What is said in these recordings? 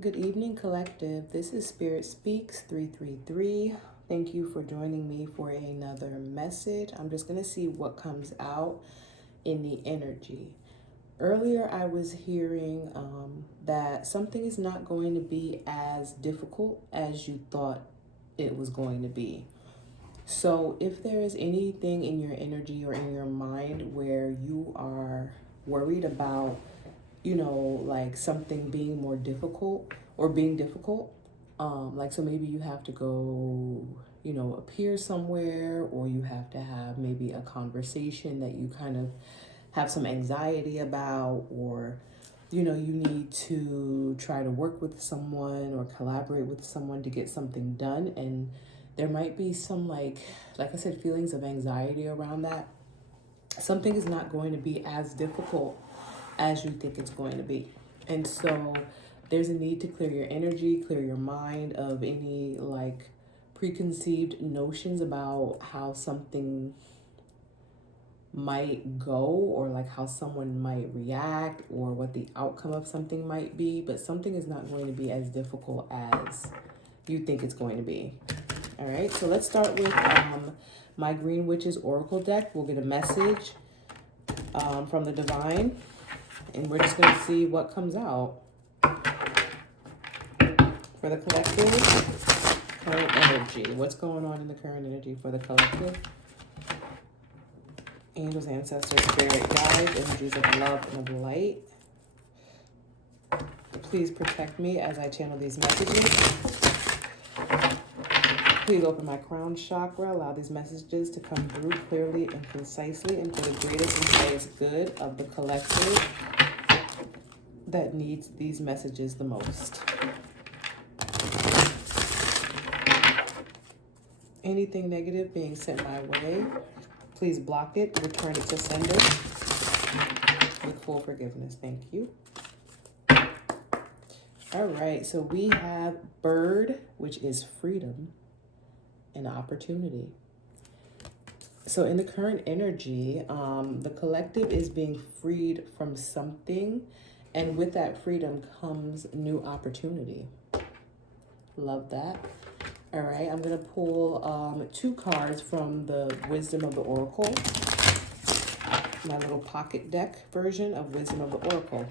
Good evening, collective. This is Spirit Speaks 333. Thank you for joining me for another message. I'm just going to see what comes out in the energy. Earlier, I was hearing that something is not going to be as difficult as you thought it was going to be. So, if there is anything in your energy or in your mind where you are worried about like something being more difficult or being difficult. Like, so maybe you have to go, appear somewhere, or you have to have maybe a conversation that you kind of have some anxiety about, or, you need to try to work with someone or collaborate with someone to get something done. And there might be some, like I said, feelings of anxiety around that. Something is not going to be as difficult as you think it's going to be. And so there's a need to clear your energy, clear your mind of any like preconceived notions about how something might go, or like how someone might react, or what the outcome of something might be. But something is not going to be as difficult as you think it's going to be. All right, so let's start with my Green Witch's Oracle deck. We'll get a message from the divine, and we're just going to see what comes out for the collective. Current energy. What's going on in the current energy for the collective? Angels, ancestors, spirit guides, energies of love and of light. Please protect me as I channel these messages. Please open my crown chakra. Allow these messages to come through clearly and concisely and for the greatest and highest good of the collective that needs these messages the most. Anything negative being sent my way, please block it, return it to sender with full forgiveness. Thank you. All right, so we have bird, which is freedom and opportunity. So in the current energy, the collective is being freed from something, and with that freedom comes new opportunity. Love that. All right, I'm going to pull 2 cards from the Wisdom of the Oracle, my little pocket deck version of Wisdom of the Oracle.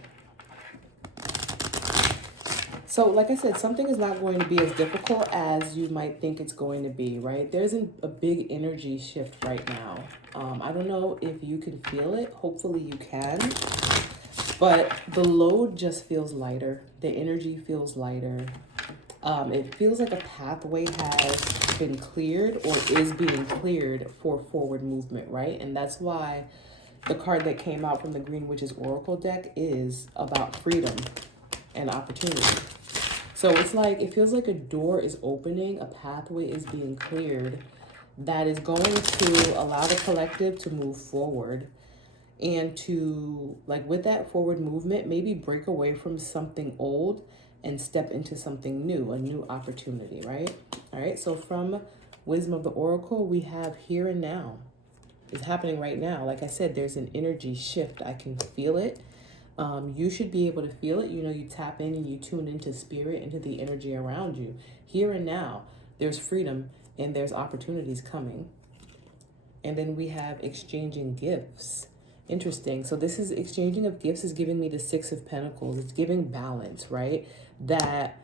So like I said, something is not going to be as difficult as you might think it's going to be, right? There's a big energy shift right now. I don't know if you can feel it. Hopefully you can. But the load just feels lighter. The energy feels lighter. It feels like a pathway has been cleared or is being cleared for forward movement, right? And that's why the card that came out from the Green Witch's Oracle deck is about freedom and opportunity. So it's like, it feels like a door is opening, a pathway is being cleared that is going to allow the collective to move forward and to, like, with that forward movement, maybe break away from something old and step into something new, a new opportunity, right? All right, so from Wisdom of the Oracle, we have here and now. It's happening right now. Like I said, there's an energy shift. I can feel it. You should be able to feel it. You tap in and you tune into spirit, into the energy around you. Here and now, there's freedom and there's opportunities coming. And then we have exchanging gifts. Interesting. So this is exchanging of gifts is giving me the 6 of Pentacles. It's giving balance, right? That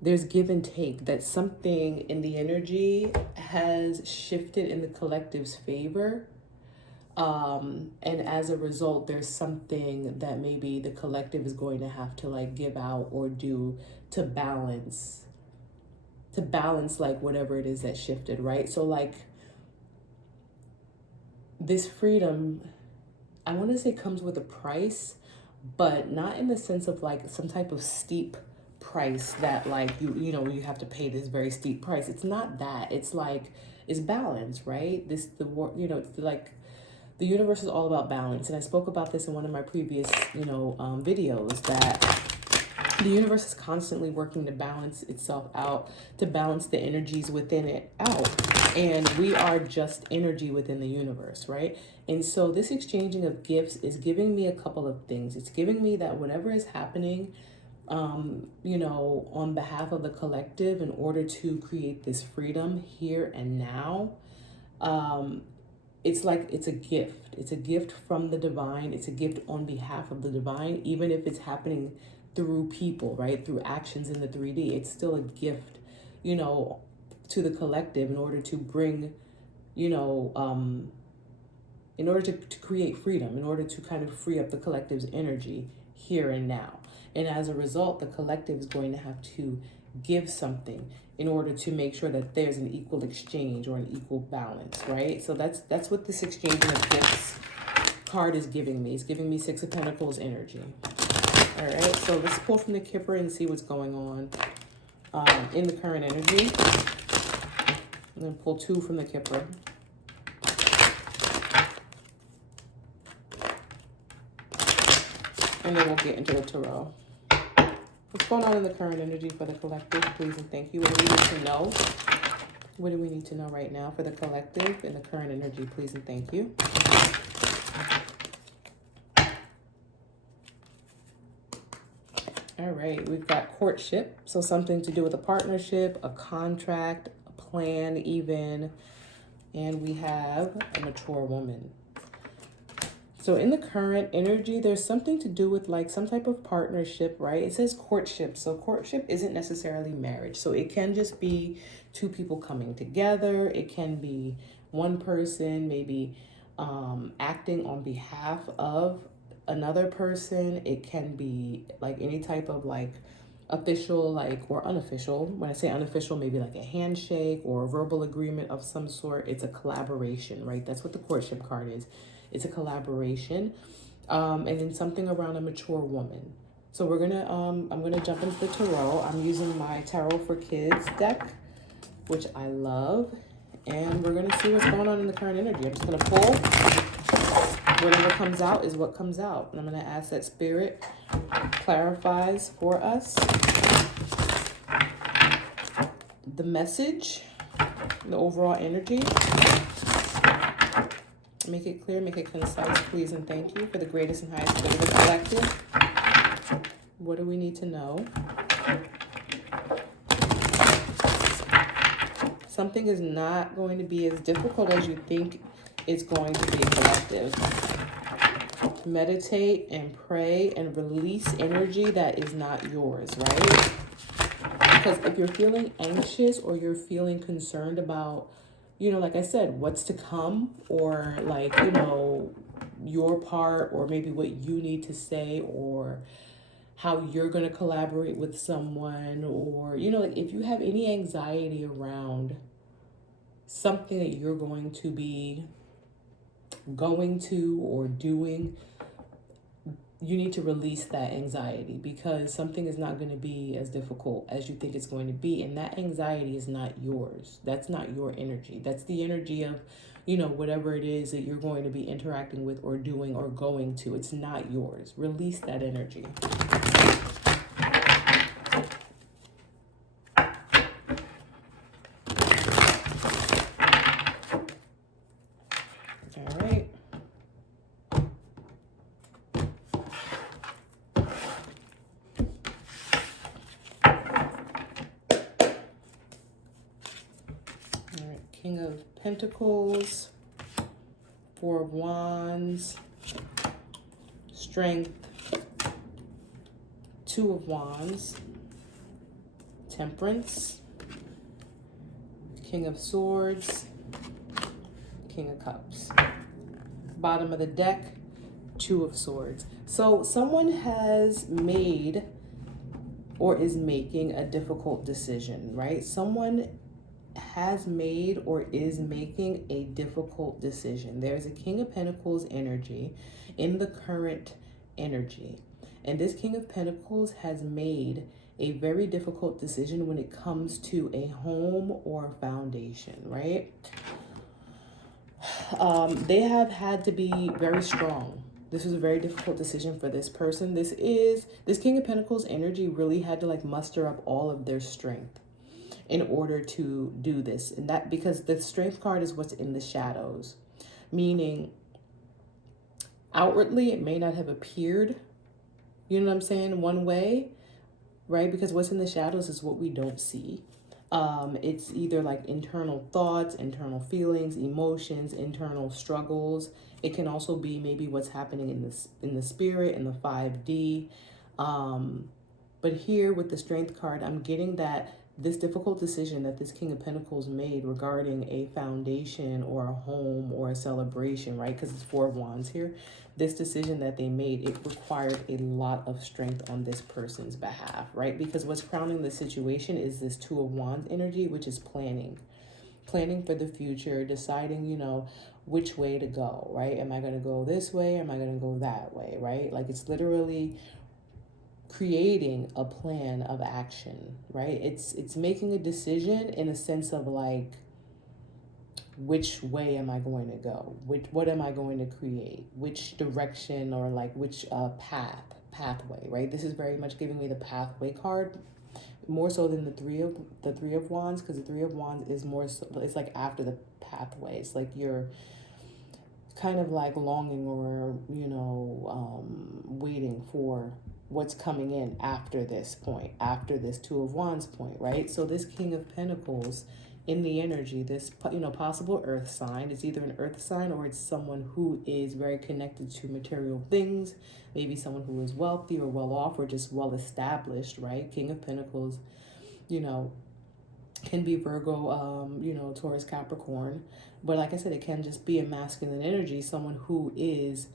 there's give and take, that something in the energy has shifted in the collective's favor. And as a result, there's something that maybe the collective is going to have to like give out or do to balance like whatever it is that shifted, right? So like this freedom, I want to say comes with a price, but not in the sense of like some type of steep price that like you have to pay this very steep price. It's not that. It's like, it's balance, right? It's like the universe is all about balance. And I spoke about this in one of my previous, videos, that the universe is constantly working to balance itself out, to balance the energies within it out. And we are just energy within the universe, right? And so this exchanging of gifts is giving me a couple of things. It's giving me that whatever is happening you know, on behalf of the collective in order to create this freedom here and now. Um, it's like it's a gift. It's a gift from the divine. It's a gift on behalf of the divine, even if it's happening through people, right? Through actions in the 3D. It's still a gift, you know, to the collective in order to bring, you know, in order to create freedom, in order to kind of free up the collective's energy here and now. And as a result, the collective is going to have to give something in order to make sure that there's an equal exchange or an equal balance, right? So that's what this exchanging of gifts card is giving me. It's giving me Six of Pentacles energy. All right, so let's pull from the Kipper and see what's going on in the current energy. I'm going to pull 2 from the Kipper. And then we'll get into the Tarot. What's going on in the current energy for the collective? Please and thank you. What do we need to know? What do we need to know right now for the collective in the current energy? Please and thank you. All right, we've got courtship. So something to do with a partnership, a contract, a plan even. And we have a mature woman. So in the current energy, there's something to do with like some type of partnership, right? It says courtship. So courtship isn't necessarily marriage. So it can just be 2 people coming together. It can be one person maybe acting on behalf of another person. It can be like any type of like official, like, or unofficial. When I say unofficial, maybe like a handshake or a verbal agreement of some sort. It's a collaboration, right? That's what the courtship card is. It's a collaboration. And then something around a mature woman. So we're gonna, I'm gonna jump into the tarot. I'm using my Tarot for Kids deck, which I love. And we're gonna see what's going on in the current energy. I'm just gonna pull. Whatever comes out is what comes out. And I'm gonna ask that Spirit clarifies for us the message, the overall energy. Make it clear, make it concise, please and thank you for the greatest and highest good of the collective. What do we need to know? Something is not going to be as difficult as you think it's going to be, collective. Meditate and pray and release energy that is not yours, right? Because if you're feeling anxious or you're feeling concerned about, you know, like I said, what's to come, or like, you know, your part, or maybe what you need to say, or how you're going to collaborate with someone, or, you know, like if you have any anxiety around something that you're going to be going to or doing, you need to release that anxiety, because something is not going to be as difficult as you think it's going to be. And that anxiety is not yours. That's not your energy. That's the energy of, you know, whatever it is that you're going to be interacting with or doing or going to. It's not yours. Release that energy. All right. King of Pentacles, 4 of Wands, Strength, 2 of Wands, Temperance, King of Swords, King of Cups. Bottom of the deck, 2 of Swords. So someone has made or is making a difficult decision, right? Someone has made or is making a difficult decision. There's a King of Pentacles energy in the current energy. And this King of Pentacles has made a very difficult decision when it comes to a home or foundation, right? They have had to be very strong. This was a very difficult decision for this person. This King of Pentacles energy really had to like muster up all of their strength in order to do this. And that because the Strength card is what's in the shadows, meaning outwardly it may not have appeared, you know what I'm saying, one way, right? Because what's in the shadows is what we don't see. It's either like internal thoughts, internal feelings, emotions, internal struggles. It can also be maybe what's happening in the spirit, in the 5D. But here with the Strength card, I'm getting that this difficult decision that this King of Pentacles made regarding a foundation or a home or a celebration, right? Because it's Four of Wands here. This decision that they made, it required a lot of strength on this person's behalf, right? Because what's crowning the situation is this Two of Wands energy, which is planning. Planning for the future, deciding, which way to go, right? Am I going to go this way? Am I going to go that way, right? Like it's literally creating a plan of action, right? It's making a decision in a sense of like, which way am I going to go? What am I going to create? Which direction or like which pathway, right? This is very much giving me the pathway card, more so than the three of wands, because the Three of Wands is more so, it's like after the pathway. It's like you're kind of like longing or waiting for what's coming in after this point, after this Two of Wands point, right? So this King of Pentacles in the energy, this possible earth sign, it's either an earth sign or it's someone who is very connected to material things, maybe someone who is wealthy or well off or just well established, right? King of Pentacles, can be Virgo, Taurus, Capricorn. But like I said, it can just be a masculine energy, someone who is,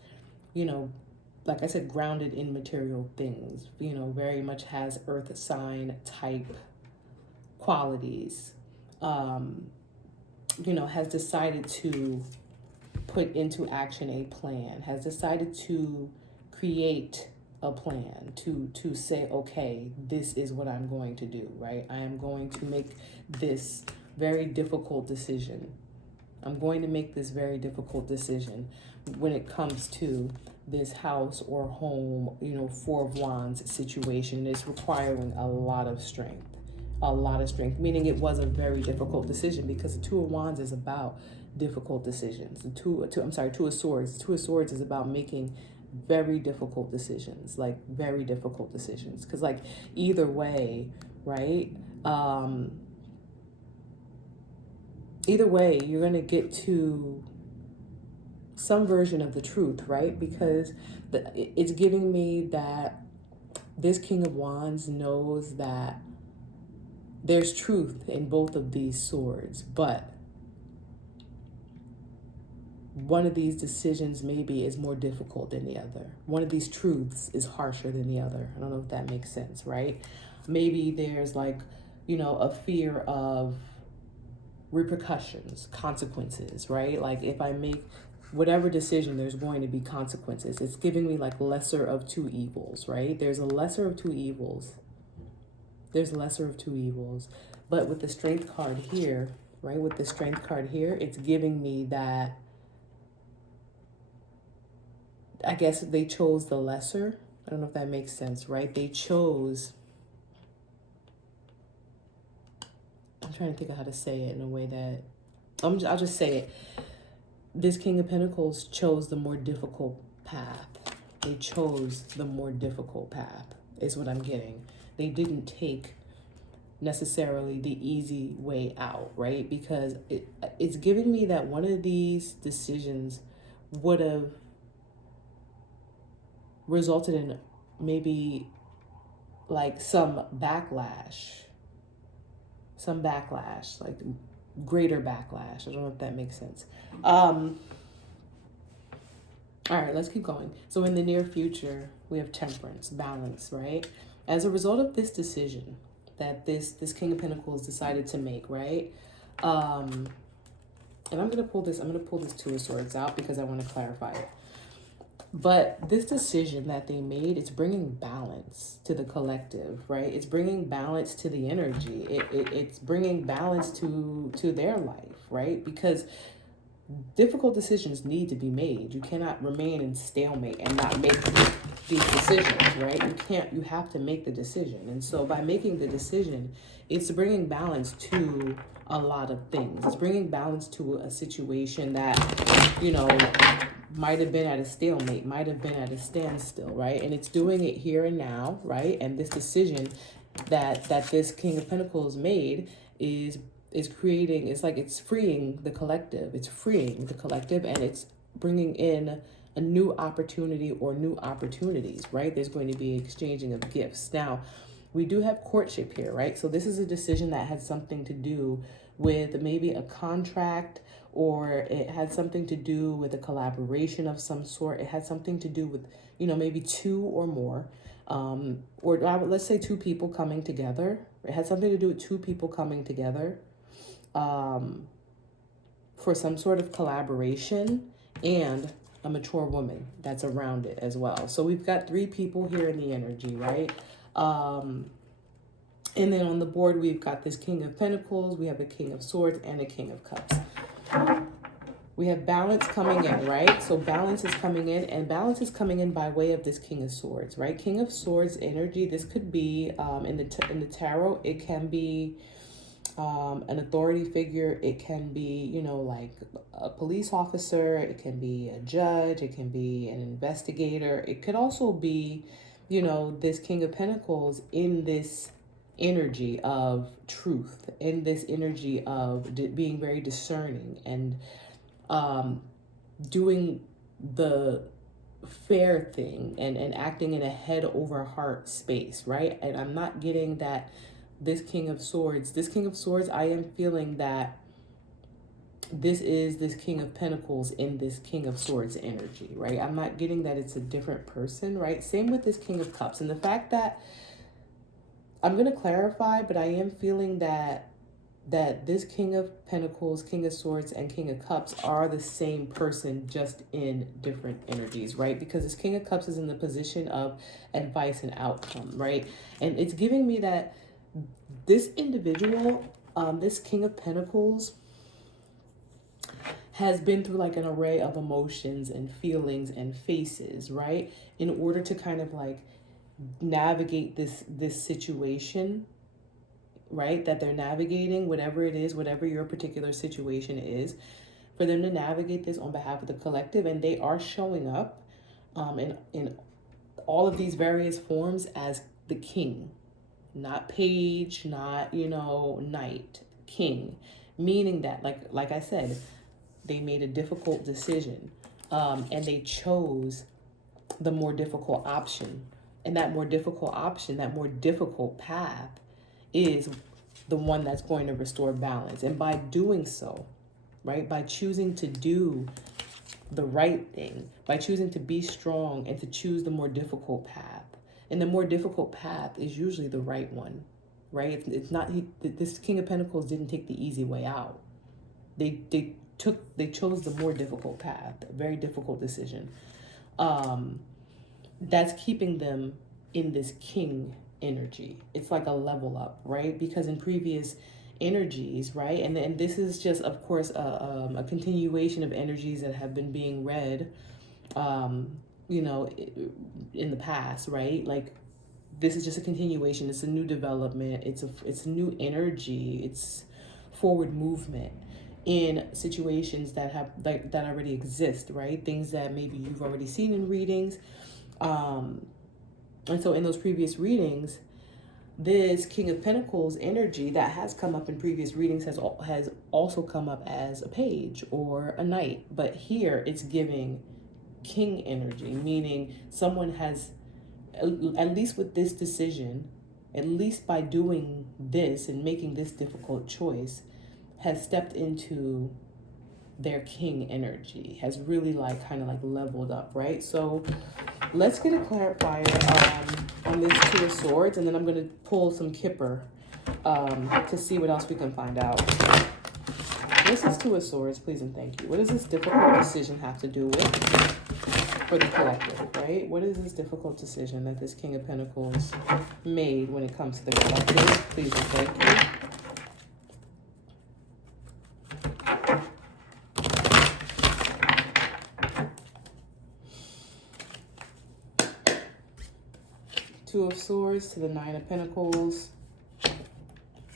like I said, grounded in material things, very much has earth sign type qualities, has decided to put into action a plan, has decided to create a plan, to say, okay, this is what I'm going to do, right? I am going to make this very difficult decision. I'm going to make this very difficult decision when it comes to this house or home, Four of Wands situation. It's requiring a lot of strength, meaning it was a very difficult decision, because the Two of Wands is about difficult decisions. The Two of Swords. Two of Swords is about making very difficult decisions, because like either way, right? Either way, you're going to get to some version of the truth, right? Because it's giving me that this King of Wands knows that there's truth in both of these swords, but one of these decisions maybe is more difficult than the other. One of these truths is harsher than the other. I don't know if that makes sense, right? Maybe there's like, a fear of repercussions, consequences, right? Like if I make whatever decision, there's going to be consequences. It's giving me like lesser of two evils, right? There's a lesser of two evils. But with the Strength card here, right? With the Strength card here, it's giving me that, I guess they chose the lesser. I don't know if that makes sense, right? They chose, I'm trying to think of how to say it in a way that, I'll just say it. This King of Pentacles chose the more difficult path. They chose the more difficult path, is what I'm getting. They didn't take necessarily the easy way out, right? Because it's giving me that one of these decisions would have resulted in maybe like some backlash, like greater backlash. I don't know if that makes sense. All right, let's keep going. So in the near future, we have Temperance, balance, right? As a result of this decision that this King of Pentacles decided to make, right? And I'm going to pull this Two of Swords out because I want to clarify it. But this decision that they made, it's bringing balance to the collective, right? It's bringing balance to the energy. It's bringing balance to their life, right? Because difficult decisions need to be made. You cannot remain in stalemate and not make these decisions, right? You have to make the decision. And so by making the decision, it's bringing balance to a lot of things. It's bringing balance to a situation that, might have been at a stalemate, might have been at a standstill, right? And it's doing it here and now, right? And this decision that this King of Pentacles made is creating. It's like it's freeing the collective. It's freeing the collective, and it's bringing in a new opportunity or new opportunities, right? There's going to be exchanging of gifts. Now, we do have courtship here, right? So this is a decision that has something to do with maybe a contract, or it had something to do with a collaboration of some sort. It had something to do with, maybe two or more, or let's say two people coming together. It had something to do with two people coming together for some sort of collaboration, and a mature woman that's around it as well. So we've got three people here in the energy, right? And then on the board, we've got this King of Pentacles, we have a King of Swords, and a King of Cups. We have balance coming in, right? So balance is coming in, and balance is coming in by way of this King of Swords, right? King of Swords energy. This could be in the tarot. It can be an authority figure. It can be, like a police officer. It can be a judge. It can be an investigator. It could also be, this King of Pentacles in this energy of truth, in this energy of being very discerning and doing the fair thing and acting in a head over heart space, right? And I'm not getting that this King of Swords, I am feeling that this is this King of Pentacles in this King of Swords energy, right? I'm not getting that it's a different person, right? Same with this King of Cups. And the fact that I'm going to clarify, but I am feeling that this King of Pentacles, King of Swords, and King of Cups are the same person, just in different energies, right? Because this King of Cups is in the position of advice and outcome, right? And it's giving me that this individual, this King of Pentacles, has been through like an array of emotions and feelings and faces, right? In order to kind of like navigate this situation, right, that they're navigating, whatever it is, whatever your particular situation is, for them to navigate this on behalf of the collective. And they are showing up in all of these various forms as the king, not page, not knight, king, meaning that like I said, they made a difficult decision, and they chose the more difficult option. And that more difficult option, that more difficult path, is the one that's going to restore balance. And by doing so, right, by choosing to do the right thing, by choosing to be strong and to choose the more difficult path, and the more difficult path is usually the right one, right? It's not, this King of Pentacles didn't take the easy way out. They chose the more difficult path, a very difficult decision. That's keeping them in this king energy. It's like a level up, right? Because in previous energies, right, and this is just, of course, a continuation of energies that have been being read, in the past, right? Like, this is just a continuation. It's a new development. It's a new energy. It's forward movement in situations that have that already exist, right? Things that maybe you've already seen in readings. And so in those previous readings, this King of Pentacles energy that has come up in previous readings has also come up as a page or a knight. But here it's giving king energy, meaning someone has, at least with this decision, at least by doing this and making this difficult choice, has stepped into their king energy, has really like kind of like leveled up, right? So let's get a clarifier on this Two of Swords, and then I'm going to pull some Kipper to see what else we can find out. This is Two of Swords, please and thank you. What does this difficult decision have to do with for the collective, right? What is this difficult decision that this King of Pentacles made when it comes to the collective? Please and thank you. Two of Swords to the Nine of Pentacles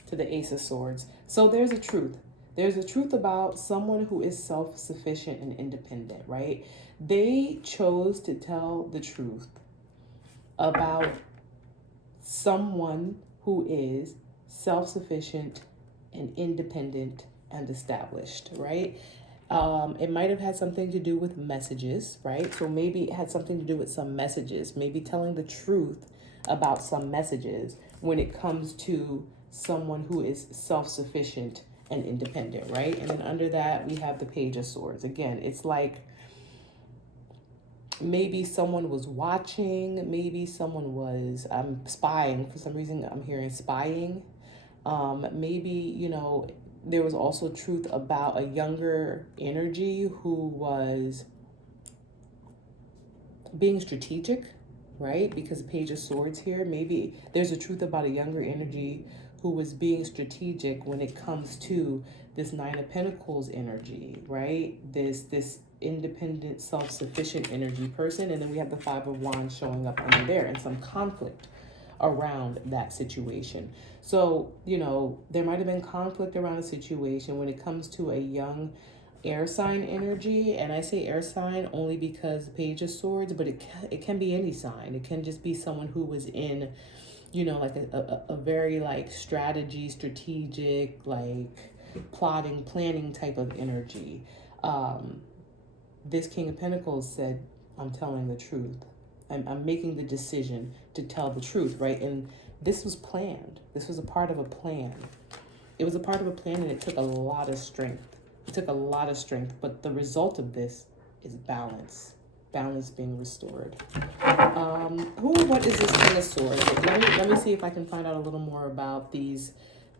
to the Ace of Swords. So there's a truth. There's a truth about someone who is self-sufficient and independent, right? They chose to tell the truth about someone who is self-sufficient and independent and established, right? It might have had something to do with messages, right? So maybe it had something to do with some messages, maybe telling the truth about some messages when it comes to someone who is self-sufficient and independent, right? And then under that, we have the Page of Swords. Again, it's like maybe someone was watching, maybe someone was spying. For some reason, I'm hearing spying. Maybe, you know, there was also truth about a younger energy who was being strategic, right? Because Page of Swords here, maybe there's a truth about a younger energy who was being strategic when it comes to this Nine of Pentacles energy, right? This independent, self-sufficient energy person. And then we have the Five of Wands showing up under there and some conflict around that situation. So, you know, there might have been conflict around a situation when it comes to a young air sign energy. And I say air sign only because Page of Swords, but it can be any sign. It can just be someone who was in, you know, like a very like strategic, like plotting, planning type of energy. This King of Pentacles said, I'm telling the truth. I'm making the decision to tell the truth, right? And this was planned. This was a part of a plan. It was a part of a plan, and it took a lot of strength. It took a lot of strength, but the result of this is balance. Balance being restored. What is this King of Swords? Let me see if I can find out a little more about these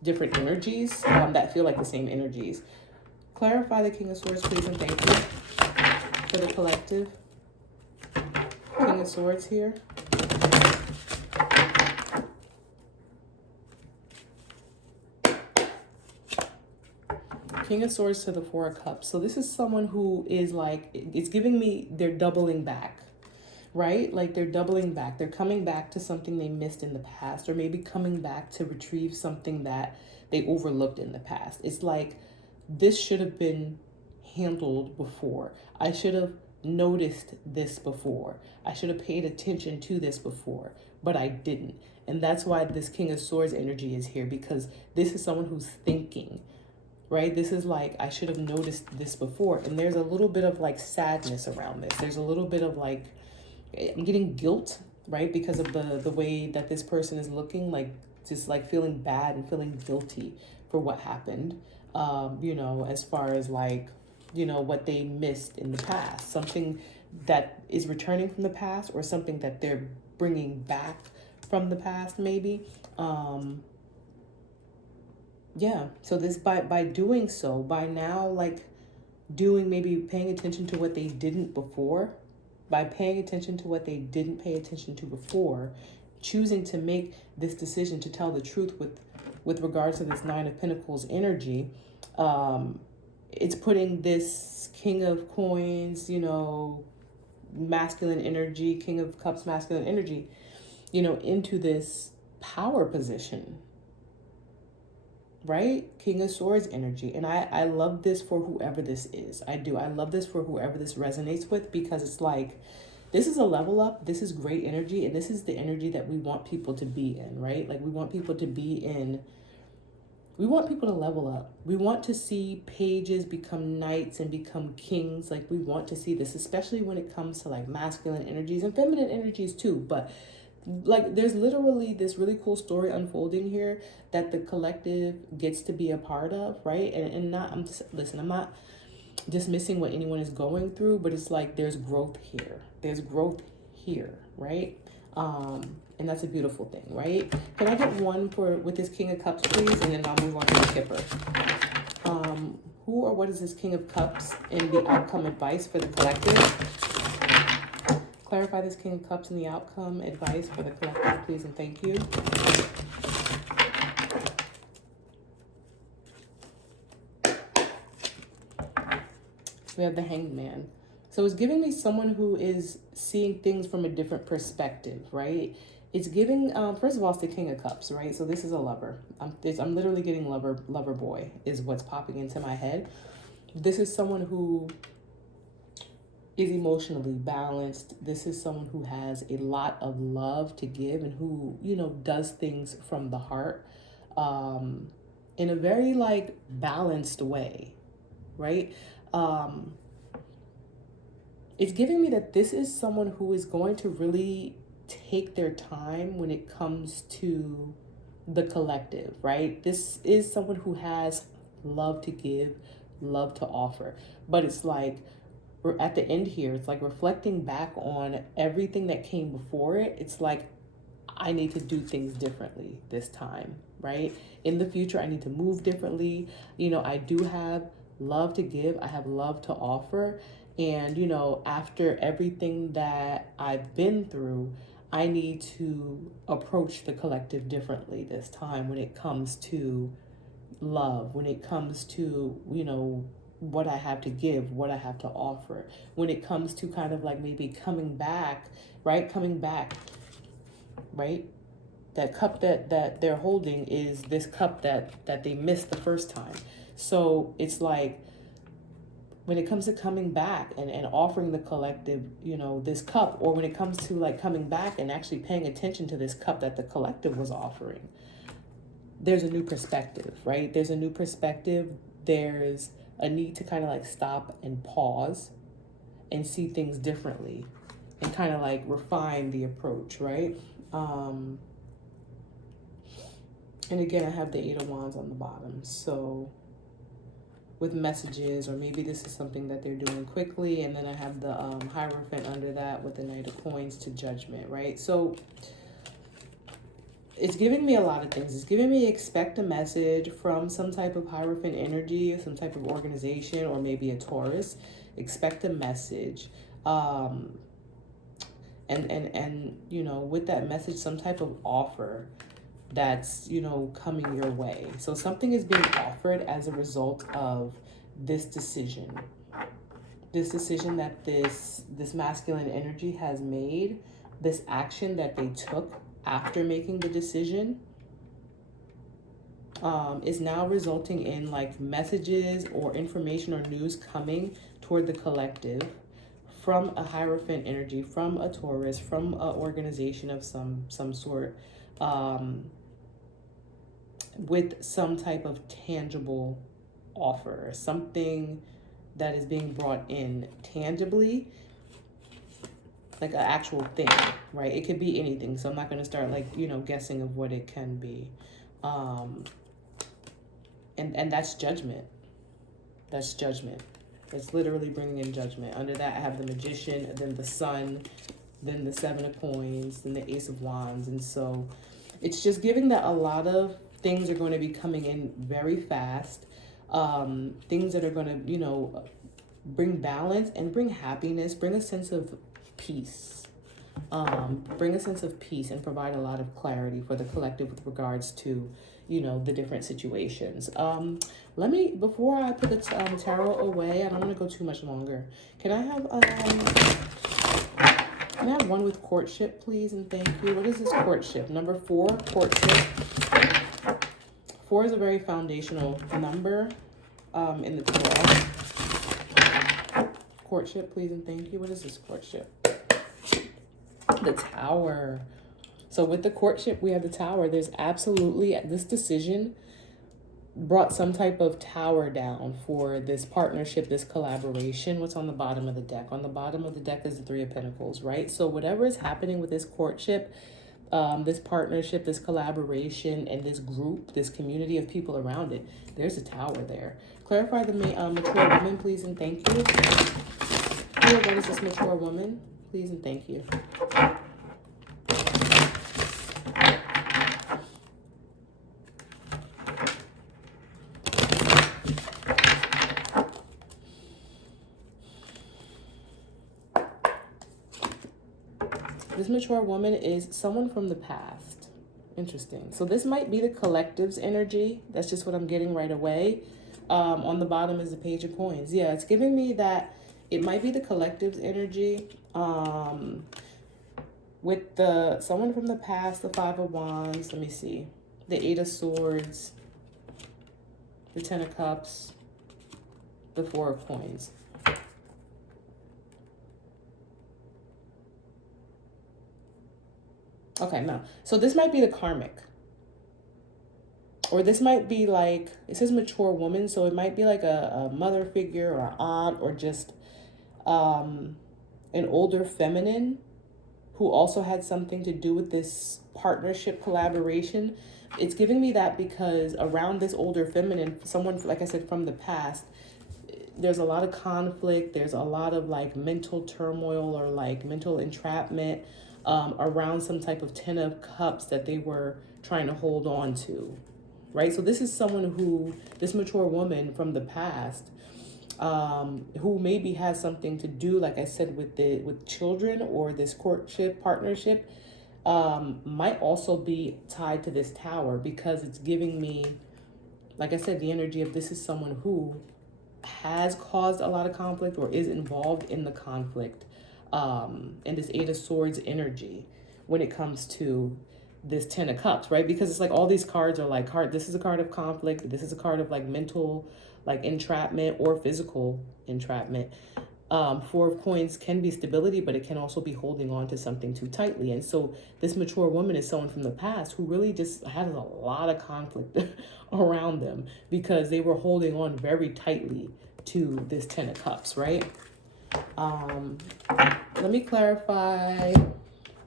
different energies that feel like the same energies. Clarify the King of Swords, please, and thank you for the collective. King of Swords here. King of Swords to the Four of Cups. So this is someone who is like, it's giving me, they're doubling back, right? Like they're doubling back. They're coming back to something they missed in the past, or maybe coming back to retrieve something that they overlooked in the past. It's like, this should have been handled before. I should have noticed this before. I should have paid attention to this before, but I didn't. And that's why this King of Swords energy is here, because this is someone who's thinking, right? This is like, I should have noticed this before. And there's a little bit of like sadness around this. There's a little bit of like, I'm getting guilt, right? Because of the way that this person is looking, like just like feeling bad and feeling guilty for what happened. You know, as far as like, you know, what they missed in the past, something that is returning from the past, or something that they're bringing back from the past, maybe. Yeah, so this, by doing so, by now like doing, maybe paying attention to what they didn't before, by paying attention to what they didn't pay attention to before, choosing to make this decision to tell the truth with regards to this Nine of Pentacles energy, it's putting this King of Coins, you know, masculine energy, King of Cups, masculine energy, you know, into this power position, right? King of Swords energy. And I love this for whoever this is. I do. I love this for whoever this resonates with, because it's like, this is a level up. This is great energy. And this is the energy that we want people to be in, right? Like we want people to be in, we want people to level up. We want to see pages become knights and become kings. Like we want to see this, especially when it comes to like masculine energies and feminine energies too. But like there's literally this really cool story unfolding here that the collective gets to be a part of, right? And not, I'm not dismissing what anyone is going through, but it's like there's growth here. There's growth here, right? And that's a beautiful thing, right? Can I get one with this King of Cups, please? And then I'll move on to the Kipper. Who or what is this King of Cups in the outcome advice for the collective? Clarify this King of Cups in the outcome advice for the collective, please, and thank you. We have the Hanged Man. So it's giving me someone who is seeing things from a different perspective, right? It's giving, first of all, it's the King of Cups, right? So this is a lover. I'm literally getting lover boy is what's popping into my head. This is someone who is emotionally balanced. This is someone who has a lot of love to give and who, you know, does things from the heart, um, in a very like balanced way, right? Um, it's giving me that this is someone who is going to really take their time when it comes to the collective, right? This is someone who has love to give, love to offer. But it's like, we're at the end here, it's like reflecting back on everything that came before it. It's like, I need to do things differently this time, right? In the future, I need to move differently. You know, I do have love to give, I have love to offer. And, you know, after everything that I've been through, I need to approach the collective differently this time when it comes to love, when it comes to, you know, what I have to give, what I have to offer, when it comes to kind of like maybe coming back, right? Coming back, right? That cup that they're holding is this cup that they missed the first time. So it's like, when it comes to coming back and offering the collective, you know, this cup, or when it comes to like coming back and actually paying attention to this cup that the collective was offering, there's a new perspective, right? There's a new perspective. There's a need to kind of like stop and pause and see things differently and kind of like refine the approach, right? And again, I have the Eight of Wands on the bottom. So with messages, or maybe this is something that they're doing quickly. And then I have the Hierophant under that with the Knight of Coins to Judgment, right? So it's giving me a lot of things. It's giving me expect a message from some type of Hierophant energy, some type of organization, or maybe a Taurus. Expect a message. And you know, with that message, some type of offer that's, you know, coming your way. So something is being offered as a result of this decision. This decision that this masculine energy has made, this action that they took after making the decision, is now resulting in like messages or information or news coming toward the collective from a Hierophant energy, from a Taurus, from an organization of some sort, with some type of tangible offer, something that is being brought in tangibly, like an actual thing, right? It could be anything. So I'm not going to start like, you know, guessing of what it can be. And that's judgment. That's judgment. It's literally bringing in judgment. Under that, I have the Magician, then the Sun, then the Seven of Coins, then the Ace of Wands. And so it's just giving that a lot of things are going to be coming in very fast. Things that are going to, you know, bring balance and bring happiness, bring a sense of peace. Bring a sense of peace and provide a lot of clarity for the collective with regards to, you know, the different situations. Let me, before I put the tarot away, I don't want to go too much longer. Can I have one with courtship, please, and thank you? What is this courtship? Number 4, courtship. 4 is a very foundational number in the tarot. Courtship, please, and thank you. What is this courtship? The Tower. So with the courtship, we have the Tower. There's absolutely, this decision brought some type of tower down for this partnership, this collaboration. What's on the bottom of the deck? On the bottom of the deck is the Three of Pentacles, right? So whatever is happening with this courtship, this partnership, this collaboration, and this group, this community of people around it, there's a tower there. Clarify the mature woman, please, and thank you. What is this mature woman? Please and thank you. This mature woman is someone from the past. Interesting. So this might be the collective's energy. That's just what I'm getting right away. On the bottom is the Page of Coins. Yeah, it's giving me that it might be the collective's energy. With the someone from the past, the Five of Wands. Let me see. The Eight of Swords. The Ten of Cups. The Four of Coins. Okay, no. So this might be the karmic. Or this might be like, it says mature woman, so it might be like a mother figure or an aunt or just um, an older feminine who also had something to do with this partnership collaboration. It's giving me that because around this older feminine, someone, like I said, from the past, there's a lot of conflict. There's a lot of like mental turmoil or like mental entrapment around some type of 10 of cups that they were trying to hold on to, right? So this is someone who, this mature woman from the past, who maybe has something to do, like I said, with children or this courtship partnership, might also be tied to this tower because it's giving me, like I said, the energy of this is someone who has caused a lot of conflict or is involved in the conflict, and this Eight of Swords energy when it comes to this Ten of Cups, right? Because it's like all these cards are like this is a card of conflict, this is a card of like mental like entrapment or physical entrapment. Four of Coins can be stability, but it can also be holding on to something too tightly. And so this mature woman is someone from the past who really just has a lot of conflict around them because they were holding on very tightly to this Ten of Cups, right? Let me clarify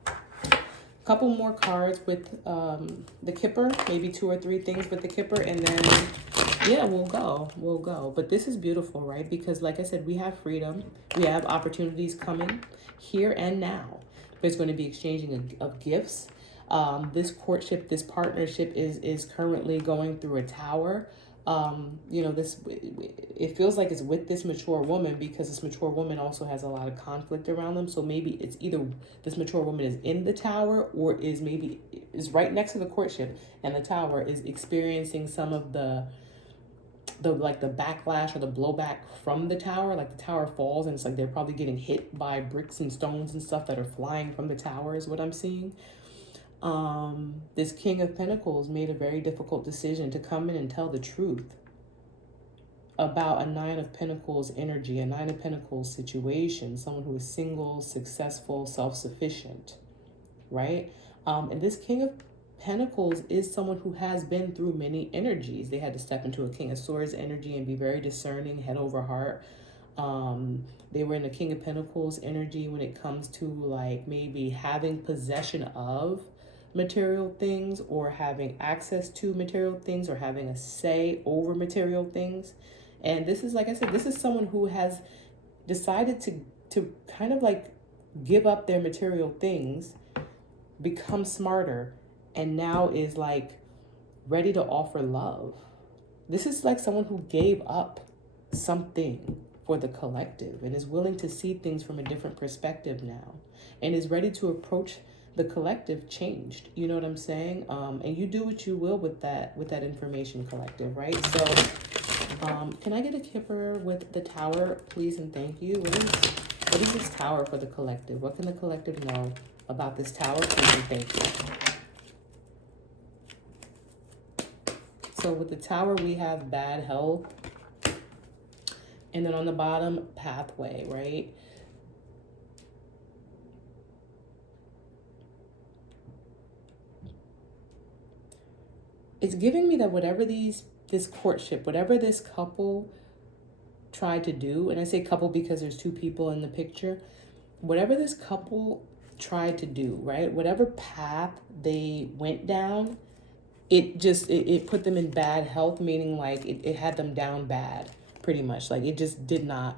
a couple more cards with the Kipper, maybe 2 or 3 things with the Kipper, and then yeah, we'll go. But this is beautiful, right? Because like I said, we have freedom, we have opportunities coming here and now. There's going to be exchanging of gifts. This courtship, this partnership is currently going through a tower. You know, this, it feels like it's with this mature woman because this mature woman also has a lot of conflict around them. So maybe it's either this mature woman is in the tower or is maybe is right next to the courtship, and the tower is experiencing some of the like the backlash or the blowback from the tower. Like the tower falls and it's like they're probably getting hit by bricks and stones and stuff that are flying from the tower is what I'm seeing. This King of Pentacles made a very difficult decision to come in and tell the truth about a Nine of Pentacles energy, a Nine of Pentacles situation, someone who is single, successful, self-sufficient, right? And this King of Pentacles is someone who has been through many energies. They had to step into a King of Swords energy and be very discerning, head over heart. They were in the King of Pentacles energy when it comes to like maybe having possession of material things or having access to material things or having a say over material things. And this is, like I said, this is someone who has decided to kind of like give up their material things, become smarter, and now is like ready to offer love. This is like someone who gave up something for the collective and is willing to see things from a different perspective now and is ready to approach the collective changed. You know what I'm saying? And you do what you will with that information, collective, right? So can I get a Kipper with the Tower, please and thank you? What is this Tower for the collective? What can the collective know about this Tower, please and thank you? So with the Tower, we have bad health. And then on the bottom, pathway, right? It's giving me that whatever this courtship, whatever this couple tried to do, and I say couple because there's 2 people in the picture, whatever this couple tried to do, right? Whatever path they went down, it put them in bad health, meaning like it had them down bad, pretty much. Like it just did not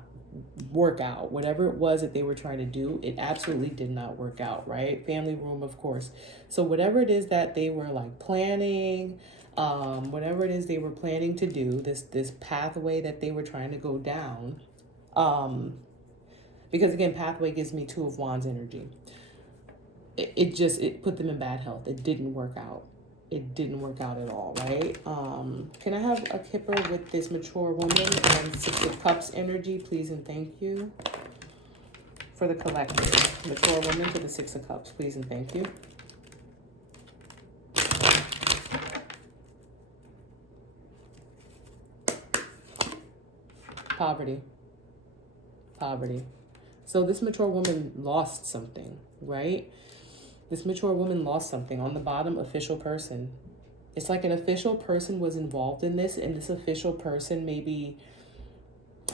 work out. Whatever it was that they were trying to do, it absolutely did not work out, right? Family room, of course. So whatever it is that they were like planning, whatever it is they were planning to do, this pathway that they were trying to go down, because again, pathway gives me 2 of Wands energy. It put them in bad health. It didn't work out. It didn't work out at all, right? Can I have a Kipper with this mature woman and 6 of Cups energy, please and thank you? For the collective, mature woman to the 6 of Cups, please and thank you. Poverty. So this mature woman lost something, right? This mature woman lost something. On the bottom, official person. It's like an official person was involved in this, and this official person maybe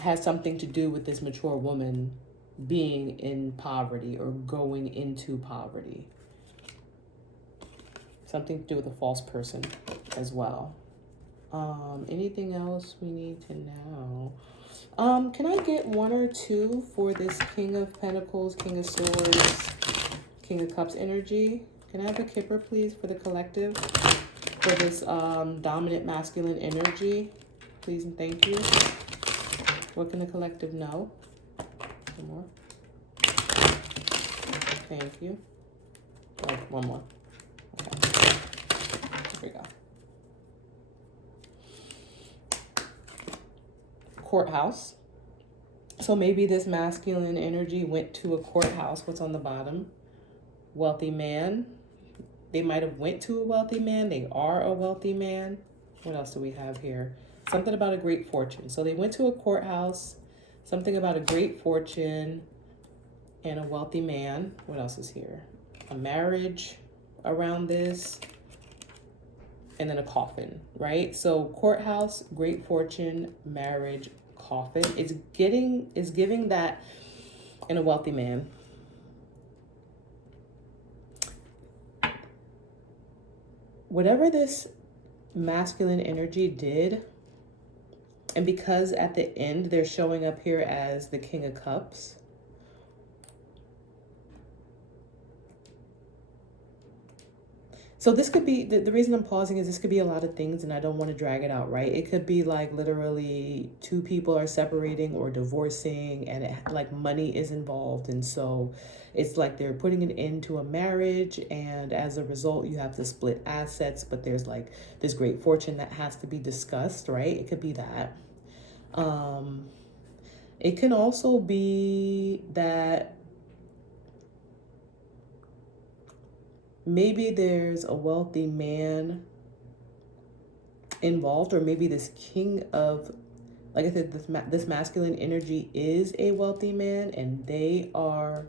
has something to do with this mature woman being in poverty or going into poverty. Something to do with a false person as well. Anything else we need to know? Can I get 1 or 2 for this King of Pentacles, King of Swords, King of Cups energy? Can I have a kipper, please, for the collective? For this dominant masculine energy, please and thank you. What can the collective know? One more. Thank you. Oh, one more. Okay. Here we go. Courthouse. So maybe this masculine energy went to a courthouse. What's on the bottom? Wealthy man. They might have went to a wealthy man. They are a wealthy man. What else do we have here? Something about a great fortune. So they went to a courthouse. Something about a great fortune and a wealthy man. What else is here? A marriage around this. And then a coffin, right? So courthouse, great fortune, marriage, coffin. It's giving that in a wealthy man. Whatever this masculine energy did, and because at the end they're showing up here as the King of Cups, so this could be, the reason I'm pausing is this could be a lot of things and I don't want to drag it out, right? It could be like literally 2 people are separating or divorcing and like money is involved. And so it's like they're putting an end to a marriage, and as a result, you have to split assets, but there's like this great fortune that has to be discussed, right? It could be that. It can also be that maybe there's a wealthy man involved, or maybe this king of, like I said, this masculine energy is a wealthy man, and they are,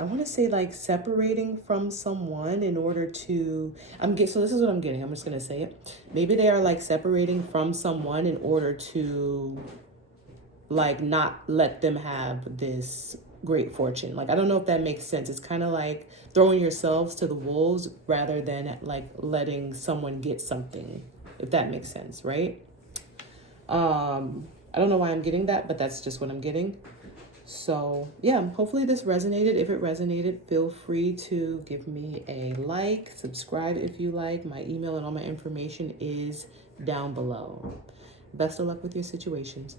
I want to say, like separating from someone in order to, so this is what I'm getting. I'm just going to say it. Maybe they are like separating from someone in order to like not let them have this great fortune. Like, I don't know if that makes sense. It's kind of like throwing yourselves to the wolves rather than like letting someone get something, if that makes sense, right? I don't know why I'm getting that, but that's just what I'm getting. So yeah, hopefully this resonated. If it resonated, feel free to give me a like, subscribe if you like. My email and all my information is down below. Best of luck with your situations.